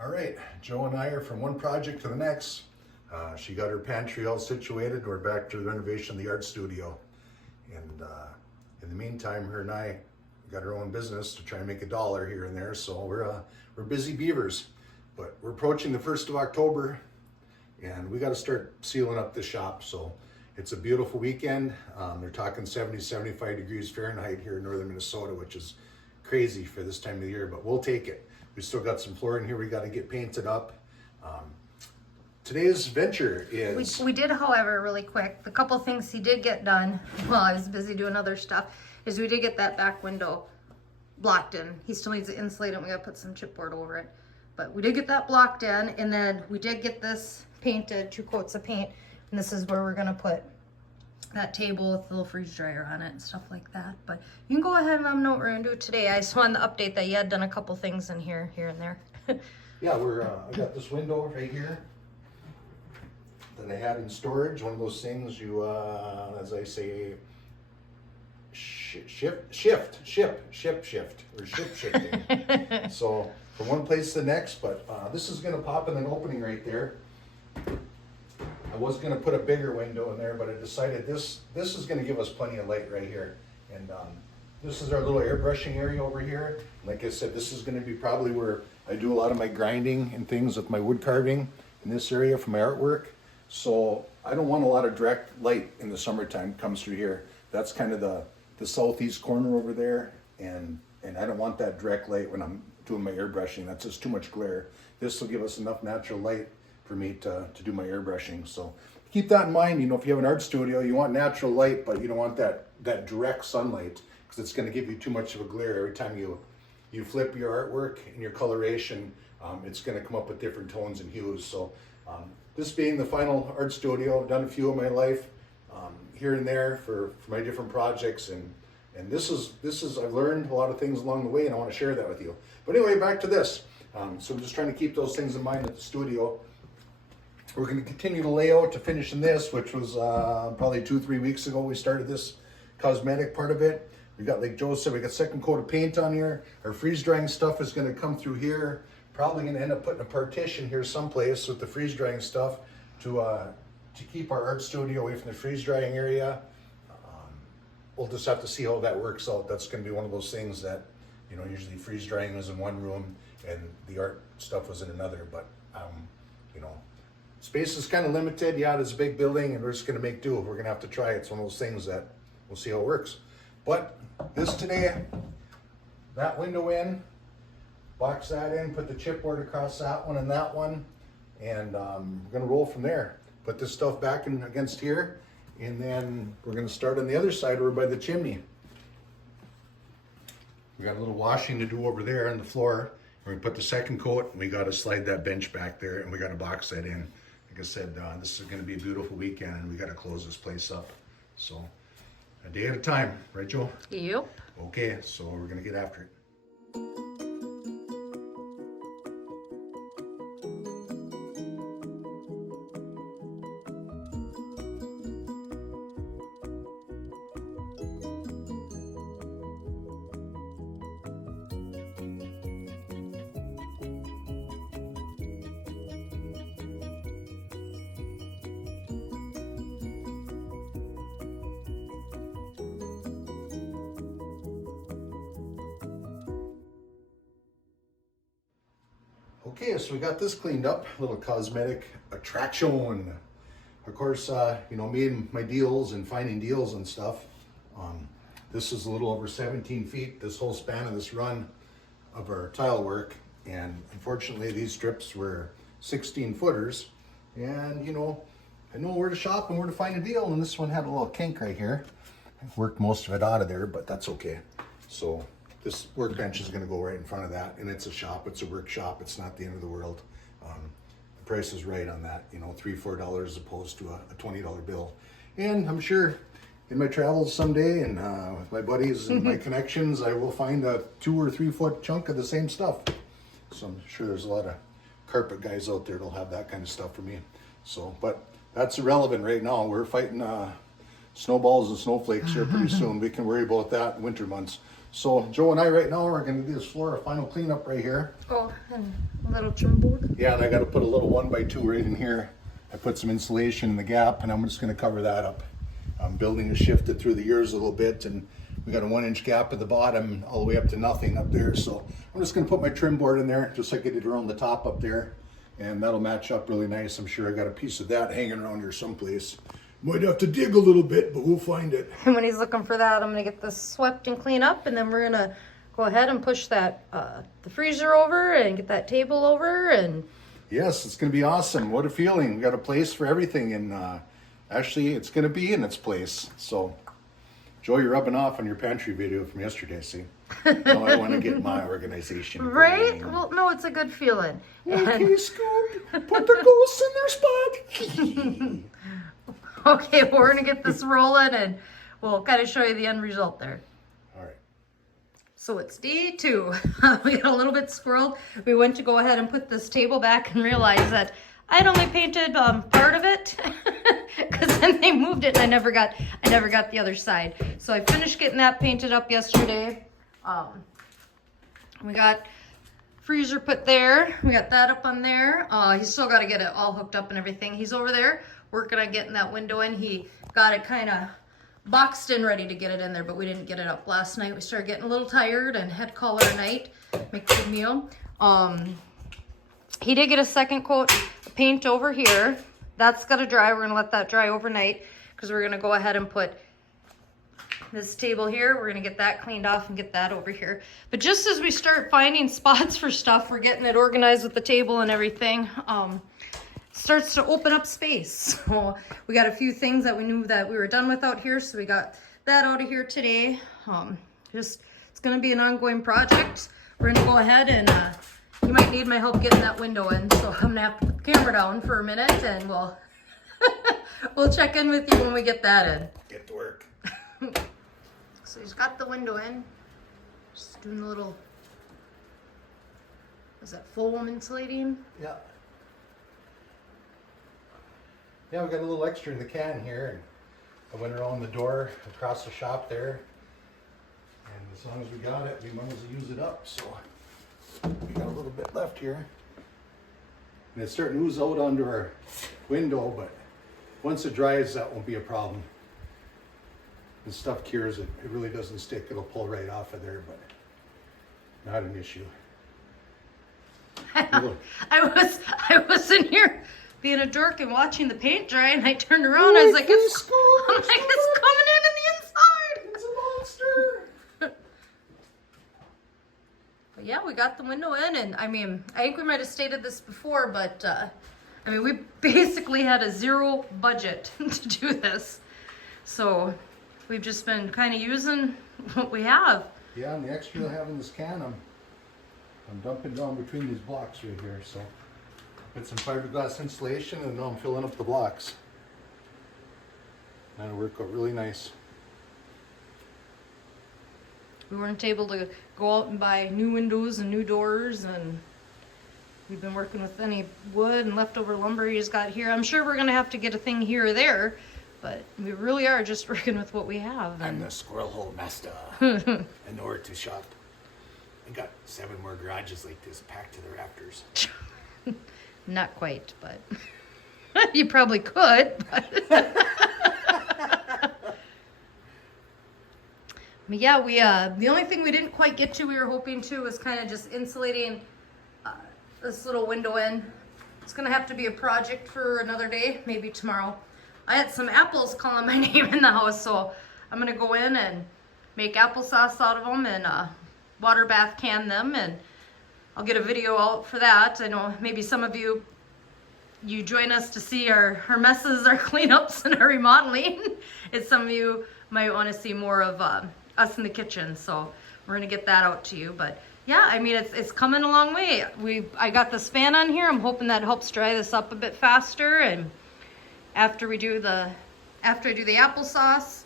All right, Joe and I are from one project to the next. She got her pantry all situated. We're back to the renovation of the art studio. And in the meantime, her and I got our own business to try and make $1 here and there. So we're busy beavers. But we're approaching the 1st of October and we got to start sealing up the shop. So it's a beautiful weekend. They're talking 70, 75 degrees Fahrenheit here in northern Minnesota, which is crazy for this time of the year, but we'll take it. We still got some flooring here we got to get painted up. Today's venture is... We did, however, really quick, the couple things he did get done while I was busy doing other stuff, is we did get that back window blocked in. He still needs to insulate it, we gotta put some chipboard over it. But we did get that blocked in, and then we did get this painted, 2 coats of paint, and this is where we're gonna put that table with the little freeze dryer on it and stuff like that. But you can go ahead and let them know what we're gonna do today. I just wanted to update that you had done a couple things in here and there. Yeah, I got this window right here that I had in storage. One of those things you, as I say, ship shifting. So from one place to the next, but this is gonna pop in an opening right there. I was gonna put a bigger window in there, but I decided this is gonna give us plenty of light right here. And this is our little airbrushing area over here. Like I said, this is gonna be probably where I do a lot of my grinding and things with my wood carving in this area for my artwork. So I don't want a lot of direct light in the summertime comes through here. That's kind of the southeast corner over there. And I don't want that direct light when I'm doing my airbrushing. That's just too much glare. This will give us enough natural light for me to do my airbrushing. So keep that in mind. You know, if you have an art studio, you want natural light, but you don't want that direct sunlight because it's going to give you too much of a glare every time you flip your artwork and your coloration. It's going to come up with different tones and hues. So this being the final art studio, I've done a few in my life here and there for my different projects, and this is I've learned a lot of things along the way, and I want to share that with you. But anyway, back to this. So I'm just trying to keep those things in mind at the studio. We're going to continue the layout to finishing this, which was probably 2-3 weeks ago. We started this cosmetic part of it. We got, like Joe said, we got 2nd coat of paint on here. Our freeze drying stuff is going to come through here. Probably going to end up putting a partition here someplace with the freeze drying stuff to keep our art studio away from the freeze drying area. We'll just have to see how that works out. That's going to be one of those things that, you know, usually freeze drying is in one room and the art stuff was in another. But you know, space is kind of limited. Yeah, it's a big building and we're just going to make do. We're going to have to try it. It's one of those things that we'll see how it works. But this today, that window in, box that in, put the chipboard across that one and that one, and we're going to roll from there. Put this stuff back in against here, and then we're going to start on the other side over by the chimney. We got a little washing to do over there on the floor. We're going to put the 2nd coat, and we got to slide that bench back there, and we got to box that in. Like I said, this is going to be a beautiful weekend, and we got to close this place up. So a day at a time, right, Joe? Yep. Okay, so we're going to get after it. Okay, so we got this cleaned up, a little cosmetic attraction. Of course, you know, me and my deals and finding deals and stuff. This is a little over 17 feet, this whole span of this run of our tile work. And unfortunately, these strips were 16 footers. And, you know, I know where to shop and where to find a deal. And this one had a little kink right here. I've worked most of it out of there, but that's okay. So this workbench is going to go right in front of that, and it's a shop, it's a workshop, it's not the end of the world. The price is right on that, you know, $3-4 as opposed to a $20 bill. And I'm sure in my travels someday and with my buddies and my connections, I will find a 2 or 3 foot chunk of the same stuff. So I'm sure there's a lot of carpet guys out there that'll have that kind of stuff for me. So, but that's irrelevant right now. We're fighting snowballs and snowflakes here pretty soon. We can worry about that in winter months. So Joe and I right now are gonna do this floor, a final cleanup right here. Oh, and a little trim board. Yeah, and I gotta put a little 1x2 right in here. I put some insulation in the gap and I'm just gonna cover that up. Building has shifted through the years a little bit and we got a 1-inch gap at the bottom all the way up to nothing up there. So I'm just gonna put my trim board in there just like I did around the top up there. And that'll match up really nice. I'm sure I got a piece of that hanging around here someplace. Might have to dig a little bit, but we'll find it. And when he's looking for that, I'm gonna get this swept and clean up, and then we're gonna go ahead and push that the freezer over and get that table over. And Yes, it's gonna be awesome. What a feeling. We got a place for everything, and actually it's gonna be in its place. So Joe, you're rubbing off on your pantry video from yesterday, see? Now I want to get my organization right? going. Well, no, it's a good feeling. Okay, Scoop, put the ghosts in their spot. Okay, well, we're gonna get this rolling, and we'll kind of show you the end result there. All right. So it's day 2. We got a little bit squirreled. We went to go ahead and put this table back and realized that I'd only painted part of it because then they moved it and I never got the other side. So I finished getting that painted up yesterday. We got freezer put there. We got that up on there. He's still got to get it all hooked up and everything. He's over there working on getting that window in. He got it kind of boxed in, ready to get it in there, but we didn't get it up last night. We started getting a little tired and had to call it a night, make a good meal. He did get a second coat of paint over here. That's got to dry. We're going to let that dry overnight because we're going to go ahead and put this table here. We're going to get that cleaned off and get that over here. But just as we start finding spots for stuff, we're getting it organized with the table and everything. Starts to open up space. So we got a few things that we knew that we were done with out here, so we got that out of here today. It's going to be an ongoing project. We're going to go ahead and you might need my help getting that window in, so I'm going to have to put the camera down for a minute, and we'll we'll check in with you when we get that in. Get to work. So he's got the window in. Just doing a little, is that foam insulating? Yeah. Yeah, we got a little extra in the can here. And I went around the door across the shop there. And as long as we got it, we might as well use it up. So we got a little bit left here. And it's starting to ooze out onto our window, but once it dries, that won't be a problem. The stuff cures, it really doesn't stick. It'll pull right off of there, but not an issue. I was in here being a dork and watching the paint dry, and I turned around. I was like, it's coming in the inside. It's a monster. But yeah, we got the window in, and I mean, I think we might have stated this before, but I mean, we basically had a zero budget to do this. So we've just been kind of using what we have. Yeah, and the extra I have in this can, I'm dumping down between these blocks right here. So put some fiberglass insulation, and now I'm filling up the blocks. That'll work out really nice. We weren't able to go out and buy new windows and new doors, and we've been working with any wood and leftover lumber he's got here. I'm sure we're gonna have to get a thing here or there, but we really are just working with what we have. I'm the squirrel hole master. I know where to shop. I got 7 more garages like this packed to the rafters. Not quite, but you probably could. But yeah, we the only thing we didn't quite get to, we were hoping to, was kind of just insulating this little window in. It's gonna have to be a project for another day, maybe tomorrow. I had some apples calling my name in the house, so I'm gonna go in and make applesauce out of them and water bath can them, and I'll get a video out for that. I know maybe some of you join us to see our messes, our cleanups, and our remodeling. And some of you might want to see more of us in the kitchen, so we're gonna get that out to you. But yeah, I mean, it's coming a long way. I got this fan on here. I'm hoping that helps dry this up a bit faster. And after I do the applesauce,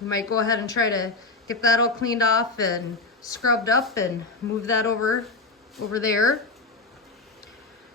we might go ahead and try to get that all cleaned off and scrubbed up and move that over there.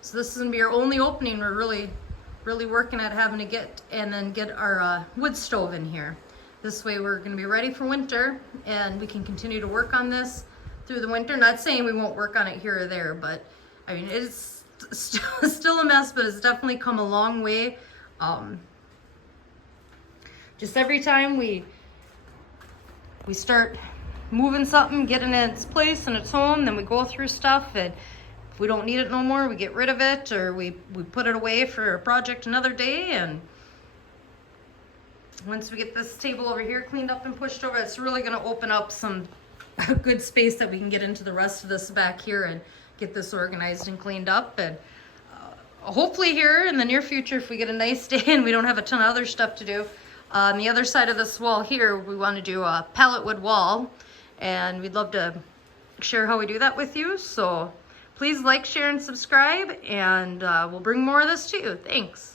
So this is gonna be our only opening we're really working at having to get, and then get our wood stove in here. This way we're gonna be ready for winter and we can continue to work on this through the winter. Not saying we won't work on it here or there, but I mean, it's still a mess, but it's definitely come a long way. Just every time we start moving something, getting it in its place and its home, then we go through stuff, and if we don't need it no more, we get rid of it, or we put it away for a project another day. And once we get this table over here cleaned up and pushed over, it's really gonna open up some good space that we can get into the rest of this back here and get this organized and cleaned up. And hopefully here in the near future, if we get a nice day and we don't have a ton of other stuff to do, on the other side of this wall here, we want to do a pallet wood wall, and we'd love to share how we do that with you. So please like, share, and subscribe, and we'll bring more of this to you. Thanks.